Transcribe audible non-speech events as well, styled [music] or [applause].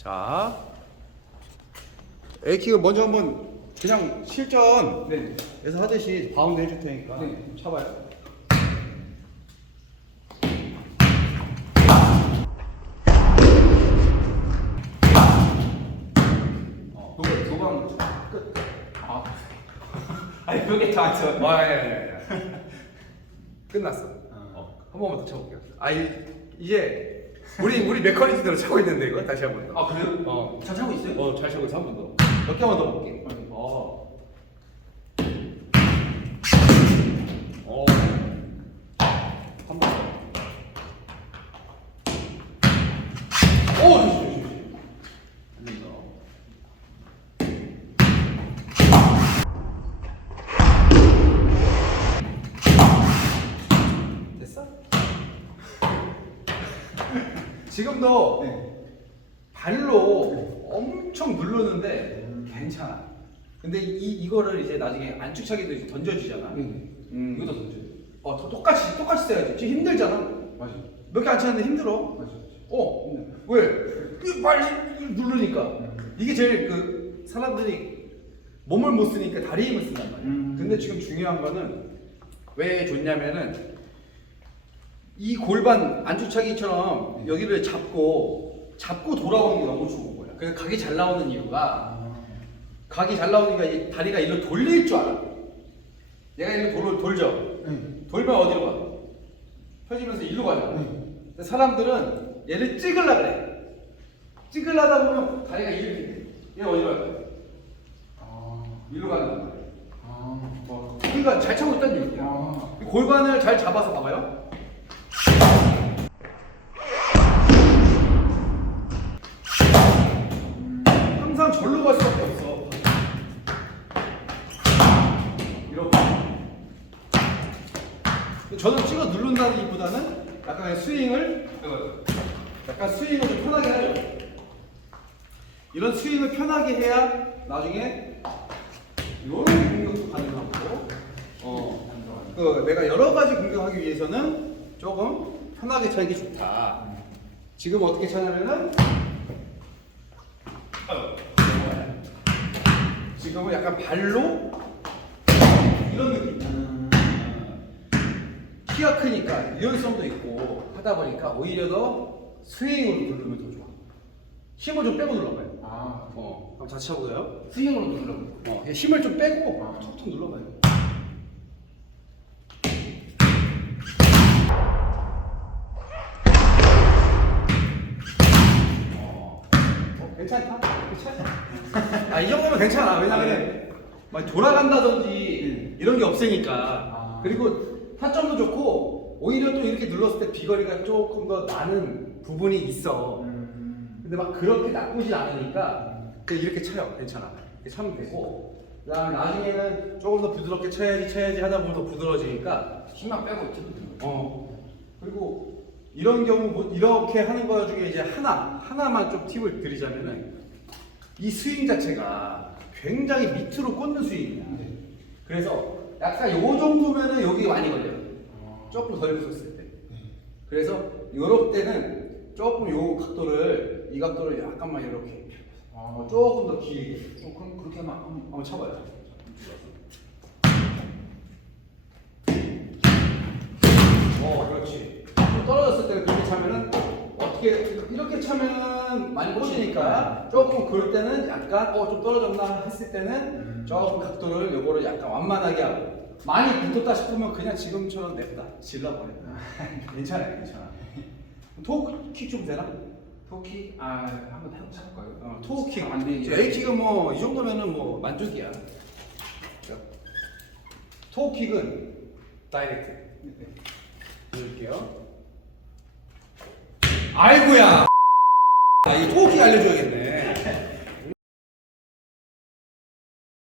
자, A킥을 먼저 한번 그냥 실전에서 네. 하듯이 바운드 해줄 테니까 네. 쳐봐요. 어, 끝. 아. [laughs] 아니. 아, 예, 예, 예. [laughs] 끝났어. 어. 어, 한 번만 더 쳐볼게요. 아, 이, 이제 우리 우리 메커니즘대로 차고 있는데 이거 다시 한번 더. 아, 그래요? 어, 잘 차고 있어요? 어, 잘 차고 있어 한 번 더. 몇 개만 더 볼게. 네. 어. 어. 한 번 더. 오, 좋지, 좋지, 좋지. 한번 더. 됐어? 지금도 네. 발로 엄청 누르는데 괜찮아. 근데 이 이거를 이제 나중에 안축차기도 이제 던져주잖아. 네. 음. 이거 더 던져요. 어, 또 똑같이 똑같이 써야지. 지금 힘들잖아. 맞아. 몇 개안 치는데 힘들어. 맞아. 어, 왜? 이 빨리 누르니까. 이게 제일 그 사람들이 몸을 못 쓰니까 다리 힘을 쓴단 말이야. 음. 근데 지금 중요한 거는 왜 좋냐면은 이 골반 안주차기처럼 여기를 잡고 잡고 돌아오는 게 너무 좋은 거야. 그래서 각이 잘 나오는 이유가 아. 각이 잘 나오니까 이 다리가 일로 돌릴 줄 알아. 얘가 일로 돌, 돌죠. 네. 돌면 어디로 가? 펴지면서 일로 가잖아. 네. 근데 사람들은 얘를 찍으려 그래. 찍으려다 보면 다리가 이렇게 돼. 얘 어디로 갈까요? 아. 일로 가는 거야. 아. 와. 그러니까 잘 차고 있다는 얘기야. 아. 이 골반을 잘 잡아서 봐봐요. 항상 절로 갈 수밖에 없어. 이렇게. 저는 찍어 누른다기보다는 약간 그냥 스윙을 약간 스윙을 좀 편하게 하죠. 이런 스윙을 편하게 해야 나중에 이런 공격도 가능하고, 어, 그 내가 여러 가지 공격하기 위해서는 조금 편하게 차는 게 좋다. 지금 어떻게 차냐면은 지금은 약간 발로 이런 느낌. 음. 키가 크니까 유연성도 있고 하다 보니까 오히려 더 스윙으로 누르면 더 좋아. 힘을 좀 빼고 눌러봐요. 아. 어, 한번 다시 쳐보세요. 스윙으로 누르라고. 어, 힘을 좀 빼고 아. 툭툭 눌러봐요. 괜찮다. 괜찮아. 아, 이 정도면 괜찮아. 왜냐면 막 돌아간다든지 이런 게 없으니까. 아. 그리고 타점도 좋고 오히려 또 이렇게 눌렀을 때 비거리가 조금 더 나는 부분이 있어. 음. 근데 막 그렇게 나쁘진 않으니까 그냥 이렇게 쳐요. 괜찮아. 이렇게 차면 되고 그다음에 나중에는 조금 더 부드럽게 쳐야지 쳐야지 하다 보면 더 부드러워지니까 힘만 빼고 누르. 어 그리고 이런 경우 뭐 이렇게 하는 거 중에 이제 하나 하나만 좀 팁을 드리자면은 이 스윙 자체가 굉장히 밑으로 꽂는 스윙이야. 네. 그래서 약간 요 정도면은 여기 많이 걸려요. 아. 조금 덜 붙었을 때. 네. 그래서 요럴 때는 조금 요 각도를 이 각도를 약간만 이렇게 아. 어, 조금 더 길게 어, 그럼 그렇게 하면 한번 한번 쳐봐요. 어, 그렇지. 좀 떨어졌을 때 그렇게 차면은 어떻게 이렇게 차면 많이 꽂히니까 조금 그럴 때는 약간 어 좀 떨어졌나 했을 때는 음. 조금 각도를 요거를 약간 완만하게 하고 많이 붙었다 싶으면 그냥 지금처럼 냈다 질러버려. [laughs] 괜찮아요, 괜찮아. [laughs] 토크킥 좀 되나? 토끼 아 한번 해보 쳐볼까요? 어, 토우킥. 안 돼. A킥은 뭐, 이 정도면은 뭐, 만족이야. 자, 토우킥은 다이렉트. 보여줄게요. 아이고야! 아, 이 토우킥 알려줘야겠네.